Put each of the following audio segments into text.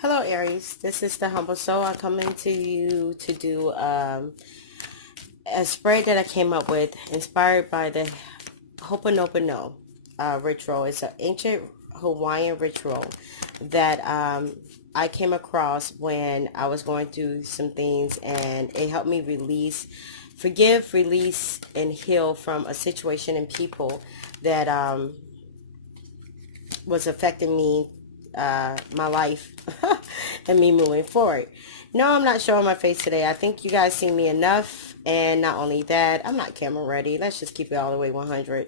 Hello, Aries. This is the Humble Soul. I'm coming to you to do a spray that I came up with, inspired by the Ho'oponopono ritual. It's an ancient Hawaiian ritual that I came across when I was going through some things, and it helped me forgive, release, and heal from a situation and people that was affecting me, my life, and me moving forward. No, I'm not showing my face today. I think you guys seen me enough, and not only that, I'm not camera ready. Let's just keep it all the way 100.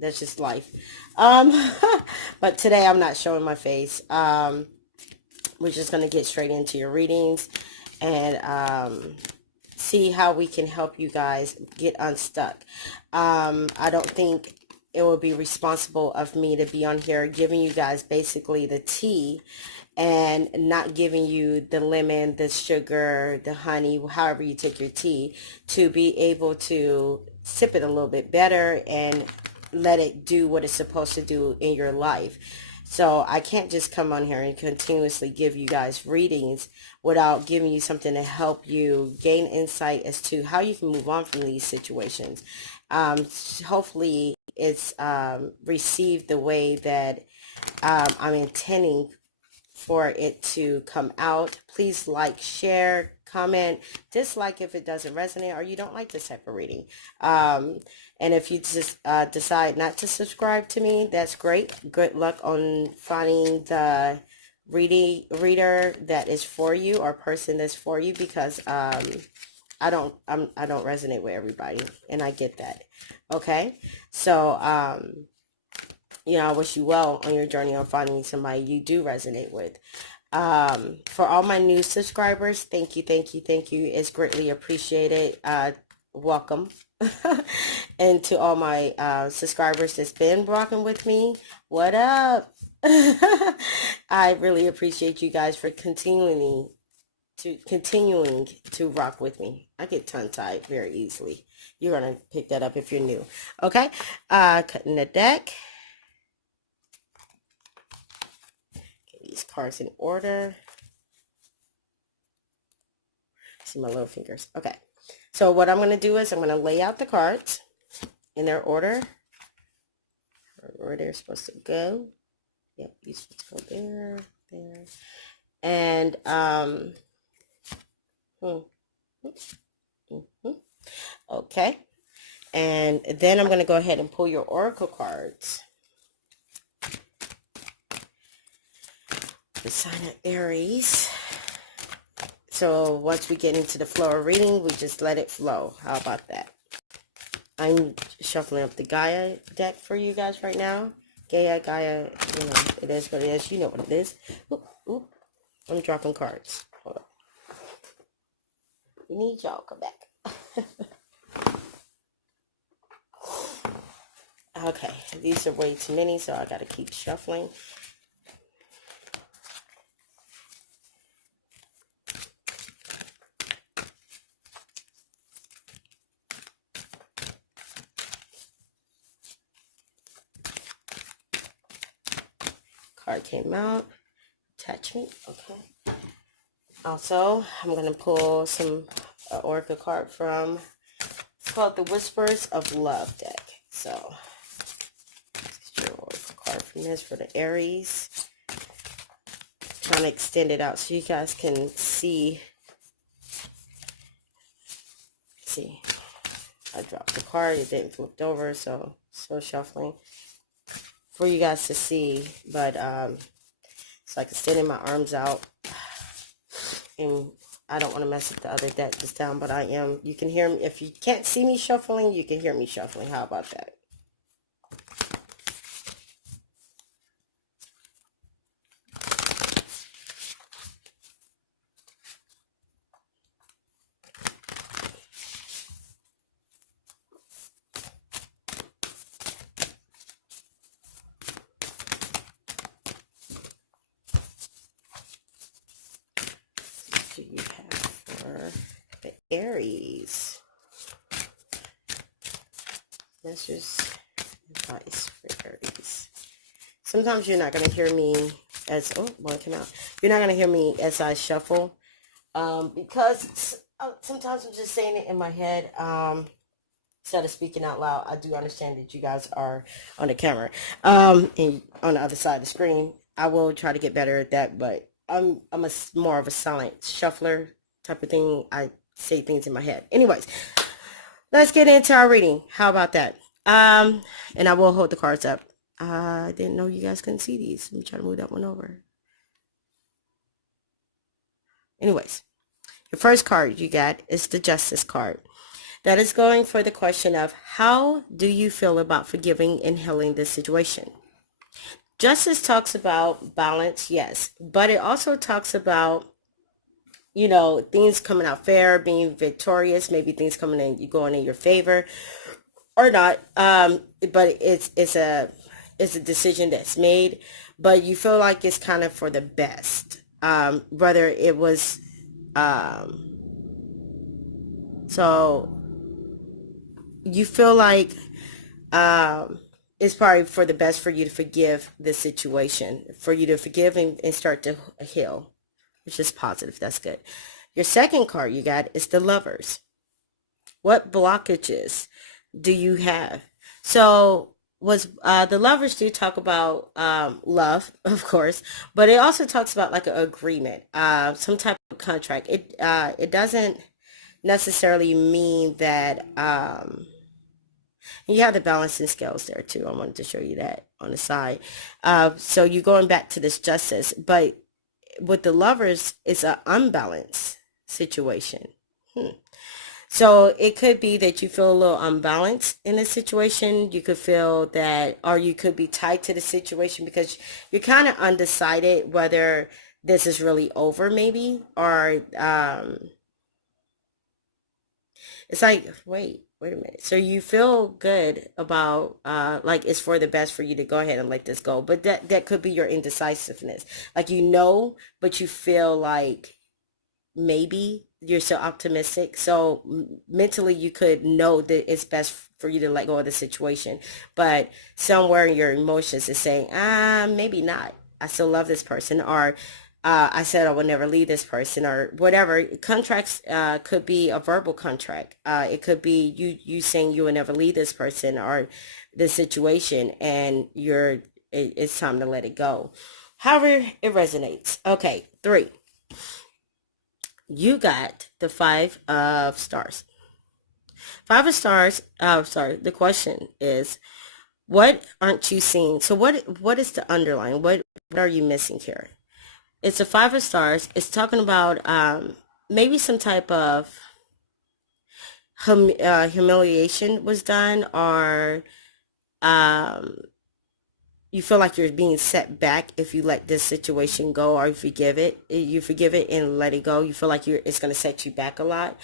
That's just life. Um, but today I'm not showing my face. We're just going to get straight into your readings and see how we can help you guys get unstuck. I don't think it would be responsible of me to be on here giving you guys basically the tea and not giving you the lemon, the sugar, the honey, however you take your tea, to be able to sip it a little bit better and let it do what it's supposed to do in your life. So I can't just come on here and continuously give you guys readings without giving you something to help you gain insight as to how you can move on from these situations. Hopefully it's received the way that I'm intending for it to come out. Please like, share, comment, dislike if it doesn't resonate or you don't like this type of reading. And if you just decide not to subscribe to me, that's great. Good luck on finding the reader that is for you, or person that's for you, because I don't resonate with everybody, and I get that. Okay, so I wish you well on your journey on finding somebody you do resonate with. For all my new subscribers, thank you, thank you, thank you. It's greatly appreciated. Welcome. And to all my subscribers that's been rocking with me, what up? I really appreciate you guys for continuing to rock with me. I get tongue-tied very easily. You're gonna pick that up if you're new. Okay, cutting the deck. These cards in order. See my little fingers. Okay. So what I'm going to do is I'm going to lay out the cards in their order. Where they're supposed to go. Yep, you're supposed to go there, there. And okay. And then I'm going to go ahead and pull your oracle cards. The sign of Aries. So once we get into the flow of reading, we just let it flow. How about that? I'm shuffling up the Gaia deck for you guys right now. Gaia, it is what it is. You know what it is. Oop, oop. I'm dropping cards. Hold on. We need y'all. Come back. Okay, these are way too many, so I got to keep shuffling. Card came out. Attachment. Okay. Also, I'm going to pull some oracle card from, it's called the Whispers of Love deck. So, get your oracle card from this for the Aries. Trying to extend it out so you guys can see. See, I dropped the card. It didn't flip over, so still shuffling for you guys to see. But it's like extending my arms out, and I don't want to mess with the other deck just down, but I am. You can hear me. If you can't see me shuffling, you can hear me shuffling. How about that? Do you have for the Aries? Message advice for Aries. Sometimes you're not going to hear me as, oh, one came out. You're not going to hear me as I shuffle, because sometimes I'm just saying it in my head, instead of speaking out loud. I do understand that you guys are on the camera, and on the other side of the screen. I will try to get better at that, but I'm more of a silent shuffler type of thing. I say things in my head. Anyways, let's get into our reading. How about that? And I will hold the cards up. I didn't know you guys couldn't see these. Let me try to move that one over. Anyways, your first card you got is the Justice card. That is going for the question of how do you feel about forgiving and healing this situation? Justice talks about balance, yes, but it also talks about, things coming out fair, being victorious, maybe things coming in, you going in your favor or not. But it's a decision that's made, but you feel like it's kind of for the best. Whether it was, so you feel like, it's probably for the best for you to forgive the situation, for you to forgive and start to heal, which is positive. That's good. Your second card you got is the Lovers. What blockages do you have? So the Lovers do talk about love, of course, but it also talks about like an agreement, some type of contract. It doesn't necessarily mean that, you have the balancing scales there too. I wanted to show you that on the side. So you're going back to this Justice, but with the Lovers, it's an unbalanced situation. So it could be that you feel a little unbalanced in a situation. You could feel that, or you could be tied to the situation because you're kind of undecided whether this is really over maybe, or it's like, wait a minute. So you feel good about, like it's for the best for you to go ahead and let this go. But that could be your indecisiveness. Like, but you feel like maybe you're so optimistic. So mentally you could know that it's best for you to let go of the situation. But somewhere in your emotions is saying, maybe not. I still love this person, or I said I would never leave this person, or whatever. Contracts could be a verbal contract. It could be you saying you would never leave this person or the situation, and it's time to let it go. However, it resonates. Okay, 3. You got the 5 of Stars. 5 of Stars. Sorry. The question is, what aren't you seeing? So what is the underlying? What are you missing here? It's a 5 of Stars. It's talking about, maybe some type of humiliation was done, or um, you feel like you're being set back if you let this situation go, or you forgive it and let it go. You feel like it's going to set you back a lot.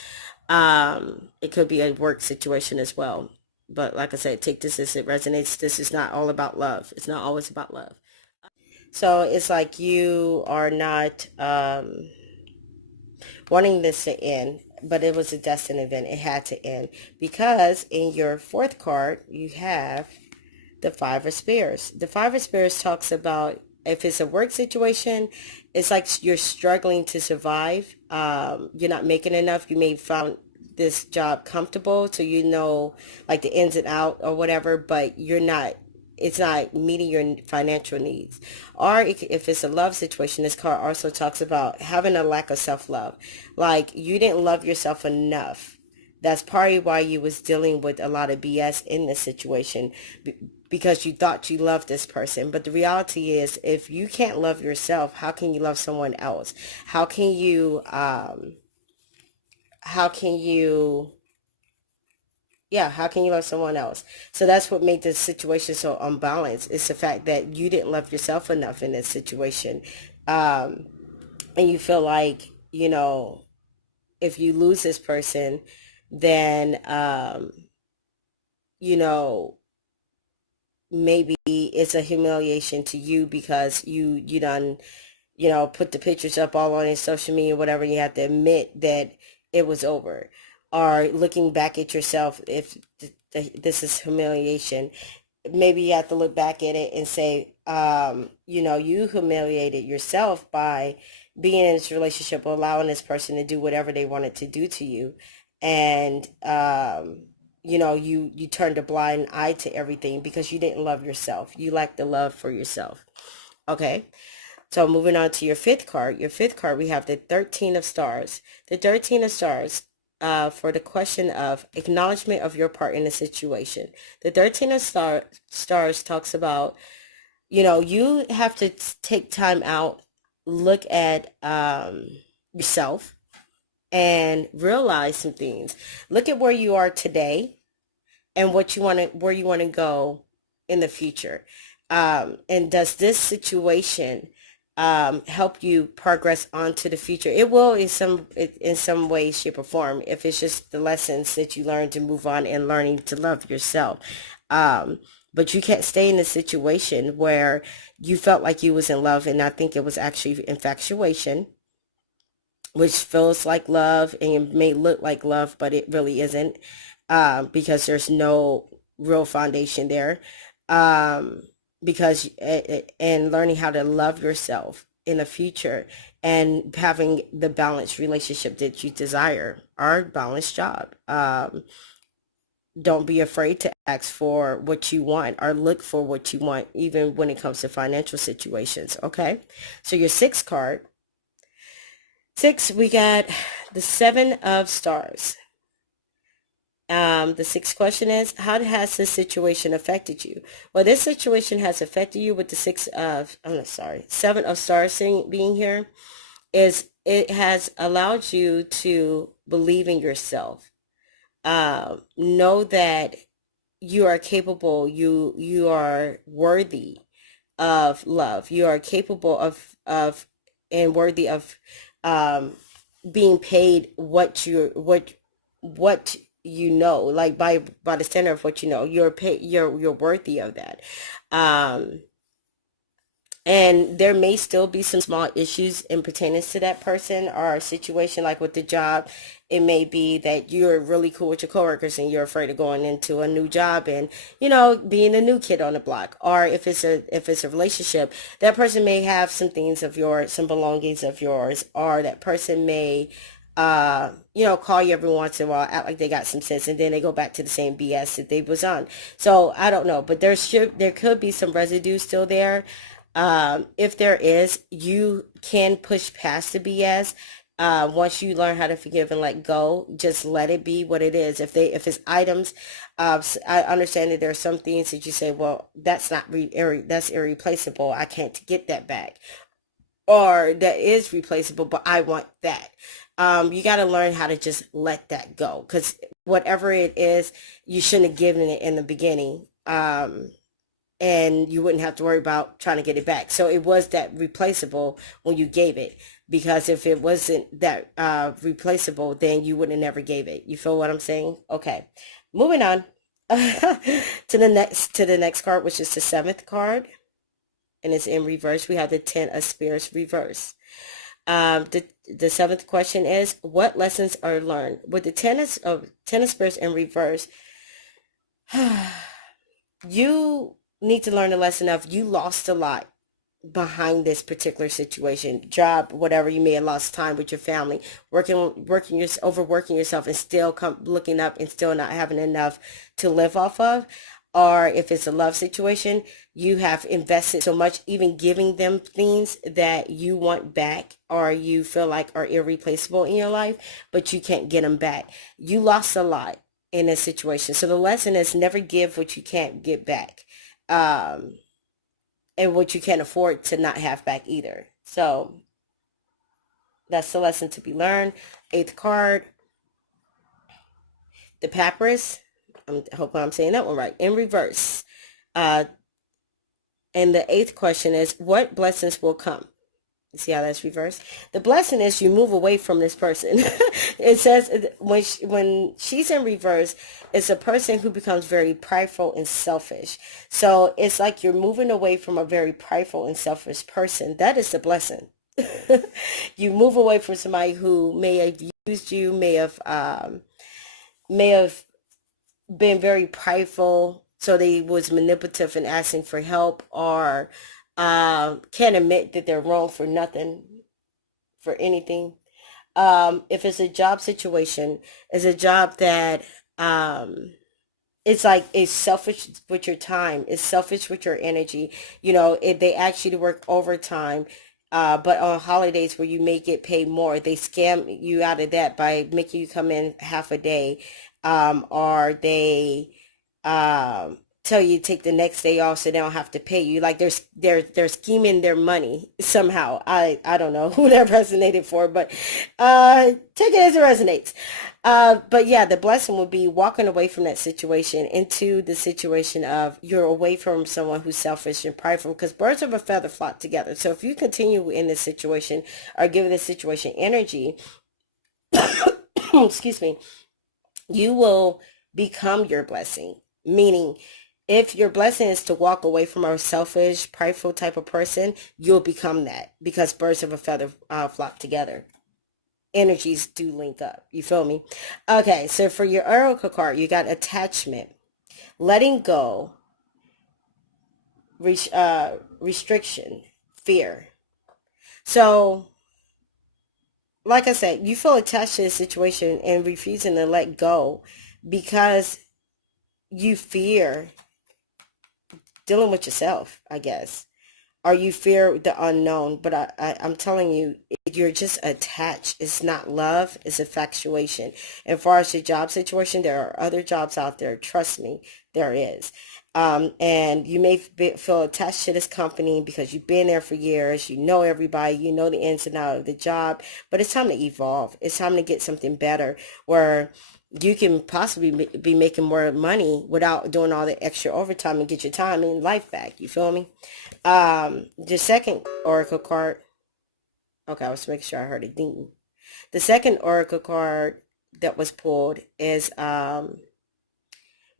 It could be a work situation as well. But like I said, take this as it resonates. This is not all about love. It's not always about love. So it's like you are not wanting this to end, but it was a destined event. It had to end because in your 4th card, you have the 5 of Spears. The 5 of Spears talks about, if it's a work situation, it's like you're struggling to survive. You're not making enough. You may found this job comfortable, so like the ins and out or whatever, but it's not meeting your financial needs. Or if it's a love situation, this card also talks about having a lack of self-love. Like you didn't love yourself enough. That's partly why you was dealing with a lot of BS in this situation, because you thought you loved this person. But the reality is, if you can't love yourself, how can you love someone else? How can you, how can you love someone else? So that's what made this situation so unbalanced. It's the fact that you didn't love yourself enough in this situation. And you feel like, if you lose this person, then, you know, maybe it's a humiliation to you because you done, put the pictures up all on your social media, whatever. You have to admit that it was over, or looking back at yourself, if this is humiliation. maybe you have to look back at it and say, you know, you humiliated yourself by being in this relationship, allowing this person to do whatever they wanted to do to you. And, you know, you turned a blind eye to everything because you didn't love yourself. You lacked the love for yourself. Okay. So moving on to your fifth card. Your fifth card, we have the 13 of stars. The 13 of stars, for the question of acknowledgement of your part in the situation. The 13 of stars talks about, you know, you have to take time out, look at yourself, and realize some things. Look at where you are today and what you want to, where you want to go in the future. And does this situation help you progress on to the future? It will in some way, shape, or form, if it's just the lessons that you learn to move on and learning to love yourself. But you can't stay in a situation where you felt like you was in love, and I think it was actually infatuation, which feels like love and it may look like love, but it really isn't, because there's no real foundation there. Um, because and learning how to love yourself in the future and having the balanced relationship that you desire, or balanced job. Don't be afraid to ask for what you want or look for what you want, even when it comes to financial situations. Okay, so your sixth card. Six, we got the 7 of stars. The sixth question is, how has this situation affected you? Well, this situation has affected you with the I'm sorry, 7 of stars being here, is it has allowed you to believe in yourself. Know that you are capable, you are worthy of love. You are capable of and worthy of um being paid what you know, like by the standard of what you know. You're paid, you're worthy of that. um and there may still be some small issues in pertaining to that person or situation, like with the job. It may be that you're really cool with your coworkers and you're afraid of going into a new job and, you know, being a new kid on the block. Or if it's a relationship, that person may have some things of yours, some belongings of yours, or that person may you know, call you every once in a while, act like they got some sense, and then they go back to the same BS that they was on. So I don't know, but there could be some residue still there. If there is, you can push past the BS. Once you learn how to forgive and let go, just let it be what it is. If it's items, I understand that there are some things that you say, well, that's not that's irreplaceable. I can't get that back, or that is replaceable, but I want that. You got to learn how to just let that go, because whatever it is, you shouldn't have given it in the beginning. And you wouldn't have to worry about trying to get it back. So it was that replaceable when you gave it, because if it wasn't that replaceable, then you would have never gave it. You feel what I'm saying? Okay, moving on to the next card, which is the seventh card, and it's in reverse. We have the 10 of Spears reverse. The seventh question is, what lessons are learned with the ten of Spears in reverse? You need to learn the lesson of, you lost a lot behind this particular situation, job, whatever. You may have lost time with your family, overworking yourself, and still looking up and still not having enough to live off of. Or if it's a love situation, you have invested so much, even giving them things that you want back or you feel like are irreplaceable in your life, but you can't get them back. You lost a lot in this situation. So the lesson is, never give what you can't get back. And what you can't afford to not have back either. So that's the lesson to be learned. Eighth card, the Papyrus. I hope I'm saying that one right. In reverse. And the eighth question is, what blessings will come? You see how that's reversed? The blessing is you move away from this person. It says when she's in reverse, it's a person who becomes very prideful and selfish. So it's like you're moving away from a very prideful and selfish person. That is the blessing. You move away from somebody who may have used you, may have been very prideful, So they was manipulative and asking for help, or can't admit that they're wrong for nothing, for anything. If it's a job situation, it's a job that it's like it's selfish with your time, it's selfish with your energy. If they ask you to work overtime, but on holidays where you may get paid more, they scam you out of that by making you come in half a day, or they tell you to take the next day off so they don't have to pay you. Like they're scheming their money somehow. I don't know who that resonated for, but take it as it resonates. But yeah, the blessing would be walking away from that situation into the situation of you're away from someone who's selfish and prideful, because birds of a feather flock together. So if you continue in this situation or give this situation energy, excuse me, you will become your blessing. Meaning, if your blessing is to walk away from a selfish, prideful type of person, you'll become that, because birds of a feather flock together. Energies do link up. You feel me? Okay, so for your oracle card, you got attachment, letting go, restriction, fear. So, like I said, you feel attached to the situation and refusing to let go because you fear dealing with yourself, I guess. Or you fear the unknown. But I'm telling you, you're just attached. It's not love, it's infatuation. And as far as your job situation, there are other jobs out there. Trust me, there is. And you may feel attached to this company because you've been there for years. You know everybody. You know the ins and outs of the job. But it's time to evolve. It's time to get something better where you can possibly be making more money without doing all the extra overtime and get your time and life back. You feel me? The second oracle card. Okay, I was making sure I heard it ding. The second oracle card that was pulled is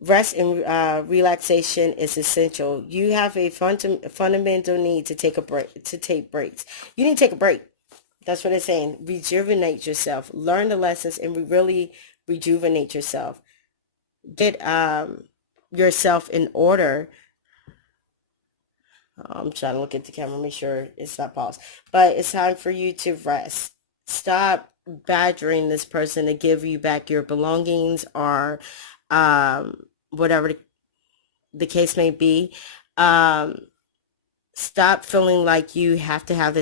rest and relaxation is essential. You have a fundamental need to take a break, to take breaks. You need to take a break. That's what it's saying. Rejuvenate yourself. Learn the lessons and really rejuvenate yourself. Get yourself in order. I'm trying to look at the camera, make sure it's not paused. But it's time for you to rest. Stop badgering this person to give you back your belongings, or whatever the case may be. Stop feeling like you have to have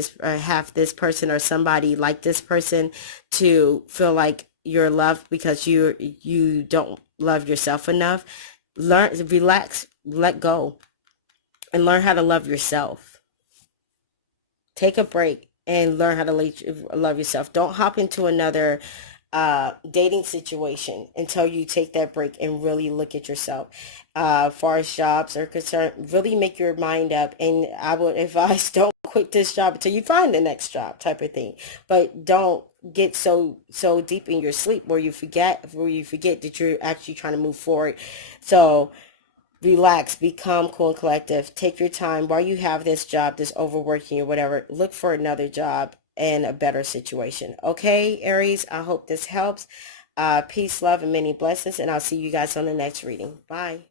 this person or somebody like this person to feel like you're loved, because you don't love yourself enough. Learn, relax, let go, and learn how to love yourself. Take a break and learn how to love yourself. Don't hop into another dating situation until you take that break and really look at yourself. As far as jobs are concerned, really make your mind up. And I would advise, don't quit this job until you find the next job, type of thing. But don't get so deep in your sleep where you forget that you're actually trying to move forward. So relax, become cool and collective. Take your time while you have this job, this overworking or whatever. Look for another job and a better situation. Okay, Aries, I hope this helps. Peace, love, and many blessings. And I'll see you guys on the next reading. Bye.